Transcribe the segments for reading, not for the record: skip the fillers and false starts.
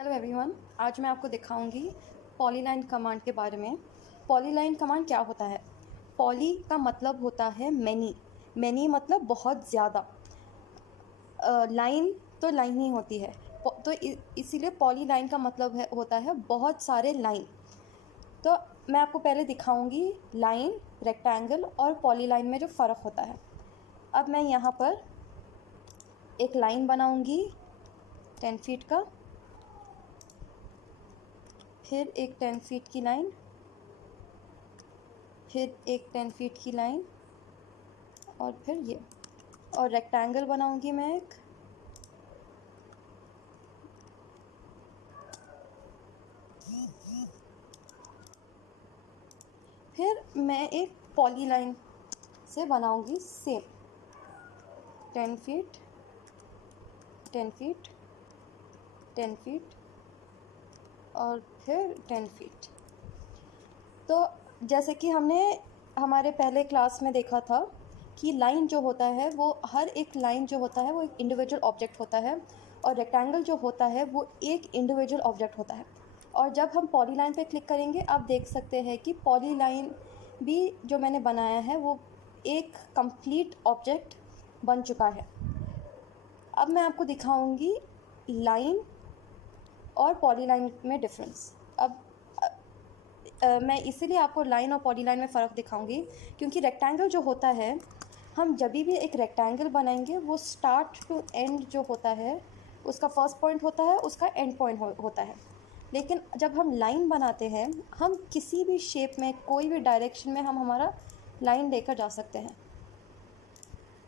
Hello everyone, आज मैं आपको दिखाऊंगी पॉलीलाइन कमांड के बारे में। पॉलीलाइन कमांड क्या होता है? पॉली का मतलब होता है मैनी। मैनी मतलब बहुत ज़्यादा। लाइन तो लाइन ही होती है, तो इसीलिए पॉलीलाइन का मतलब होता है बहुत सारे लाइन। तो मैं आपको पहले दिखाऊंगी लाइन, रेक्टेंगल और पॉलीलाइन में जो फ़र्क होता है। अब मैं यहाँ पर एक लाइन बनाऊंगी 10 फीट का, फिर एक 10 फीट की लाइन, फिर एक 10 फीट की लाइन, और फिर ये, और रेक्टेंगल बनाऊंगी मैं एक, फिर मैं एक पॉली लाइन से बनाऊंगी सेम 10 फीट 10 फीट 10 फीट और फिर 10 फीट। तो जैसे कि हमने हमारे पहले क्लास में देखा था कि लाइन जो होता है वो हर एक लाइन जो होता है वो एक इंडिविजुअल ऑब्जेक्ट होता है, और रेक्टेंगल जो होता है वो एक इंडिविजुअल ऑब्जेक्ट होता है। और जब हम पॉलीलाइन पे क्लिक करेंगे आप देख सकते हैं कि पॉलीलाइन भी जो मैंने बनाया है वो एक कंप्लीट ऑब्जेक्ट बन चुका है। अब मैं आपको दिखाऊंगी लाइन और पॉलीलाइन में डिफरेंस। अब मैं इसीलिए आपको लाइन और पॉलीलाइन में फ़र्क दिखाऊंगी क्योंकि रेक्टेंगल जो होता है, हम जब भी एक रेक्टेंगल बनाएंगे वो स्टार्ट टू एंड जो होता है उसका फर्स्ट पॉइंट होता है, उसका एंड पॉइंट होता है। लेकिन जब हम लाइन बनाते हैं हम किसी भी शेप में, कोई भी डायरेक्शन में हम हमारा लाइन लेकर जा सकते हैं।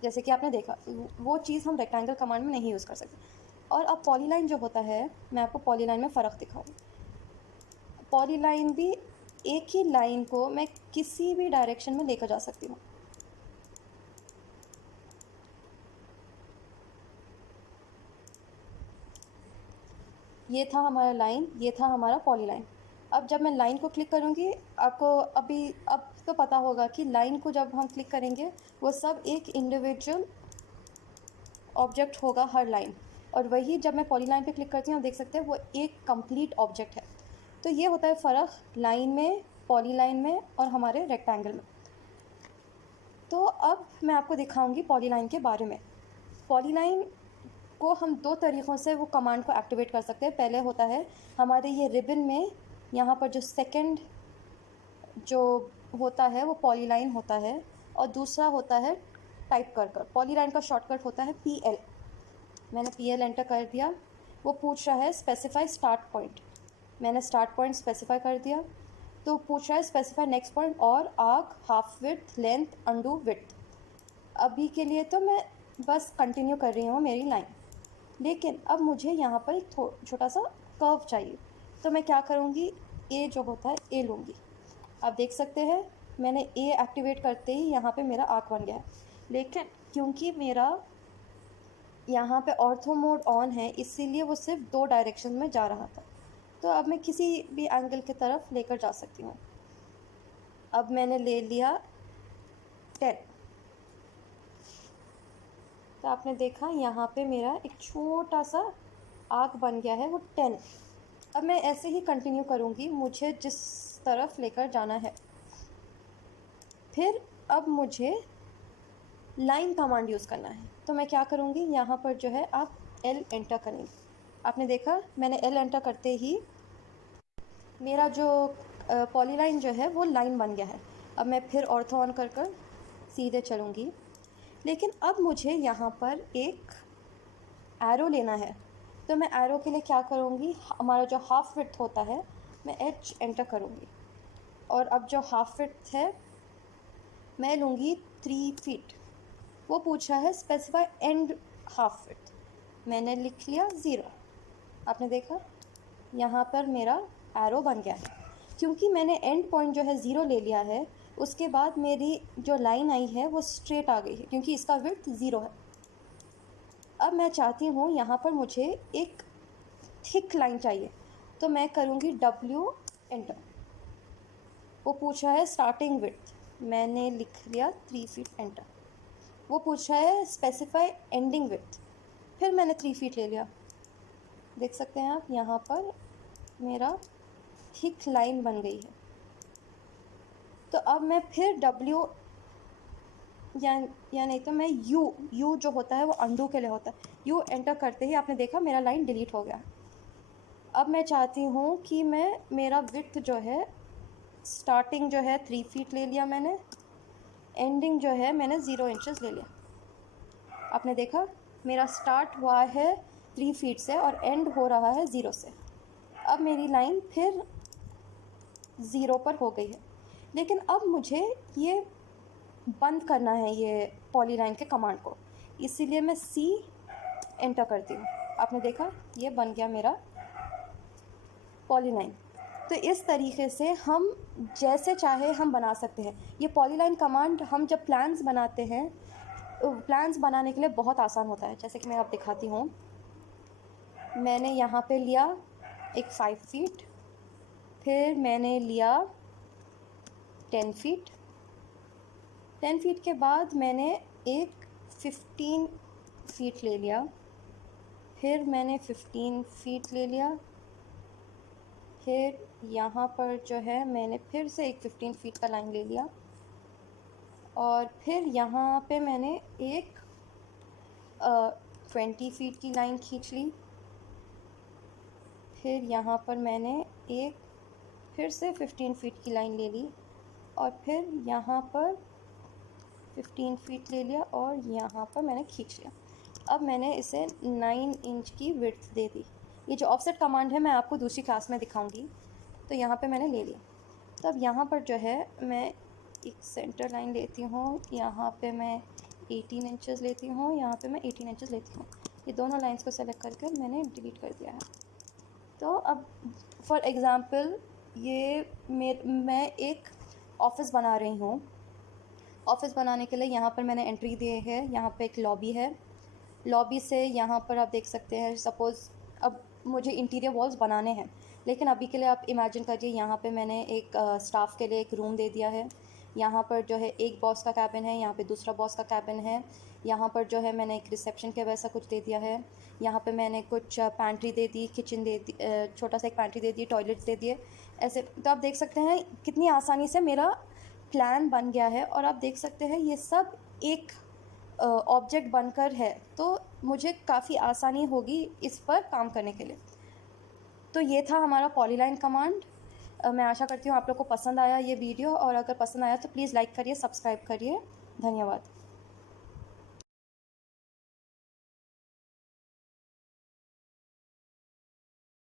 जैसे कि आपने देखा, वो चीज़ हम रेक्टेंगल कमांड में नहीं यूज़ कर सकते। और अब पॉलीलाइन जो होता है, मैं आपको पॉलीलाइन में फ़र्क दिखाऊँगी। पॉलीलाइन भी एक ही लाइन को मैं किसी भी डायरेक्शन में लेकर जा सकती हूँ। ये था हमारा लाइन, ये था हमारा पॉलीलाइन। अब जब मैं लाइन को क्लिक करूँगी, आपको अब तो पता होगा कि लाइन को जब हम क्लिक करेंगे वो सब एक इंडिविजुअल ऑब्जेक्ट होगा हर लाइन, और वही जब मैं पॉलीलाइन पे क्लिक करती हूँ आप देख सकते हैं वो एक कंप्लीट ऑब्जेक्ट है। तो ये होता है फ़र्क लाइन में, पॉलीलाइन में और हमारे रेक्टेंगल में। तो अब मैं आपको दिखाऊंगी पॉलीलाइन के बारे में। पॉलीलाइन को हम दो तरीक़ों से वो कमांड को एक्टिवेट कर सकते हैं। पहले होता है हमारे ये रिबन में, यहाँ पर जो सेकंड जो होता है वो पॉलीलाइन होता है, और दूसरा होता है टाइप कर पॉलीलाइन का शॉर्टकट होता है PL। मैंने PL एंटर कर दिया। वो पूछ रहा है स्पेसिफाई स्टार्ट पॉइंट, मैंने स्टार्ट पॉइंट स्पेसिफाई कर दिया। तो पूछ रहा है स्पेसिफाई नेक्स्ट पॉइंट और arc, half width, length, undo, width. अभी के लिए तो मैं बस कंटिन्यू कर रही हूँ मेरी लाइन, लेकिन अब मुझे यहाँ पर एक छोटा सा कर्व चाहिए। तो मैं क्या करूँगी, ए जो होता है ए लूँगी। आप देख सकते हैं मैंने ए एक्टिवेट करते ही यहाँ पे मेरा आर्क बन गया है। लेकिन क्योंकि मेरा यहाँ पे ऑर्थो मोड ऑन है इसीलिए वो सिर्फ दो डायरेक्शन में जा रहा था। तो अब मैं किसी भी एंगल की तरफ लेकर जा सकती हूँ। अब मैंने ले लिया 10। तो आपने देखा यहाँ पे मेरा एक छोटा सा आर्क बन गया है, वो 10। अब मैं ऐसे ही कंटिन्यू करूँगी, मुझे जिस तरफ लेकर जाना है। फिर अब मुझे लाइन कमांड यूज़ करना है। तो मैं क्या करूँगी, यहाँ पर जो है आप L एंटर करेंगे। आपने देखा मैंने L एंटर करते ही मेरा जो पॉलीलाइन जो है वो लाइन बन गया है। अब मैं फिर ऑर्थो ऑन कर सीधे चलूँगी, लेकिन अब मुझे यहाँ पर एक एरो लेना है। तो मैं एरो के लिए क्या करूँगी, हमारा जो हाफ विड्थ होता है मैं H एंटर करूँगी, और अब जो हाफ विड्थ है मैं लूँगी 3 फीट। वो पूछा है स्पेसिफाई एंड हाफ विड्थ, मैंने लिख लिया 0। आपने देखा यहाँ पर मेरा एरो बन गया है। क्योंकि मैंने एंड पॉइंट जो है 0 ले लिया है, उसके बाद मेरी जो लाइन आई है वो स्ट्रेट आ गई है क्योंकि इसका विड्थ 0 है। अब मैं चाहती हूँ यहाँ पर मुझे एक थिक लाइन चाहिए, तो मैं करूँगी W एंटर। वो पूछा है स्टार्टिंग विड्थ, मैंने लिख लिया 3 फीट एंटर। वो पूछा है स्पेसिफाई एंडिंग विड्थ, फिर मैंने 3 फीट ले लिया। देख सकते हैं आप, यहाँ पर मेरा थिक लाइन बन गई है। तो अब मैं फिर W या नहीं तो मैं यू जो होता है वो अंडू के लिए होता है, यू एंटर करते ही आपने देखा मेरा लाइन डिलीट हो गया। अब मैं चाहती हूँ कि मेरा विड्थ जो है, स्टार्टिंग जो है 3 फीट ले लिया मैंने, एंडिंग जो है मैंने 0 इंचेस ले लिया। आपने देखा मेरा स्टार्ट हुआ है 3 फीट से और एंड हो रहा है 0 से। अब मेरी लाइन फिर 0 पर हो गई है, लेकिन अब मुझे ये बंद करना है ये पॉलीलाइन के कमांड को, इसीलिए मैं C एंटर करती हूँ। आपने देखा ये बन गया मेरा पॉलीलाइन। तो इस तरीके से हम जैसे चाहे हम बना सकते हैं। ये पॉलीलाइन कमांड हम जब प्लान्स बनाते हैं, प्लान्स बनाने के लिए बहुत आसान होता है। जैसे कि मैं आप दिखाती हूँ, मैंने यहाँ पे लिया एक 5 फीट, फिर मैंने लिया 10 फीट, 10 फीट के बाद मैंने एक 15 फीट ले लिया, फिर मैंने 15 फीट ले लिया, फिर यहाँ पर जो है मैंने फिर से एक 15 फीट का लाइन ले लिया, और फिर यहाँ पे मैंने एक 20 फीट की लाइन खींच ली, फिर यहाँ पर मैंने एक फिर से 15 फीट की लाइन ले ली, और फिर यहाँ पर 15 फीट ले लिया और यहाँ पर मैंने खींच लिया। अब मैंने इसे 9 इंच की विड्थ दे दी। ये जो ऑफसेट कमांड है मैं आपको दूसरी क्लास में दिखाऊंगी। तो यहाँ पे मैंने ले लिया। तब यहाँ पर जो है मैं एक सेंटर लाइन लेती हूँ, यहाँ पे मैं 18 इंचेस लेती हूँ, यहाँ पे मैं 18 इंचेस लेती हूँ। ये दोनों लाइंस को सेलेक्ट करके मैंने डिलीट कर दिया है। तो अब फॉर एग्ज़ाम्पल ये मैं एक ऑफ़िस बना रही हूँ। ऑफ़िस बनाने के लिए यहाँ पर मैंने एंट्री दी है, यहाँ पे एक लॉबी है। लॉबी से यहाँ पर आप देख सकते हैं, सपोज़ अब मुझे इंटीरियर वॉल्स बनाने हैं, लेकिन अभी के लिए आप इमेजिन करिए यहाँ पे मैंने एक स्टाफ के लिए एक रूम दे दिया है। यहाँ पर जो है एक बॉस का कैबिन है, यहाँ पे दूसरा बॉस का कैबिन है। यहाँ पर जो है मैंने एक रिसेप्शन के वैसा कुछ दे दिया है। यहाँ पे मैंने कुछ पैंट्री दे दी, किचन दे दी, छोटा सा एक पैंट्री दे दी, टॉयलेट्स दे दिए ऐसे। तो आप देख सकते हैं कितनी आसानी से मेरा प्लान बन गया है, और आप देख सकते हैं ये सब एक ऑब्जेक्ट बनकर है, तो मुझे काफ़ी आसानी होगी इस पर काम करने के लिए। तो ये था हमारा पॉलीलाइन कमांड। मैं आशा करती हूँ आप लोग को पसंद आया ये वीडियो, और अगर पसंद आया तो प्लीज़ लाइक करिए, सब्सक्राइब करिए। धन्यवाद।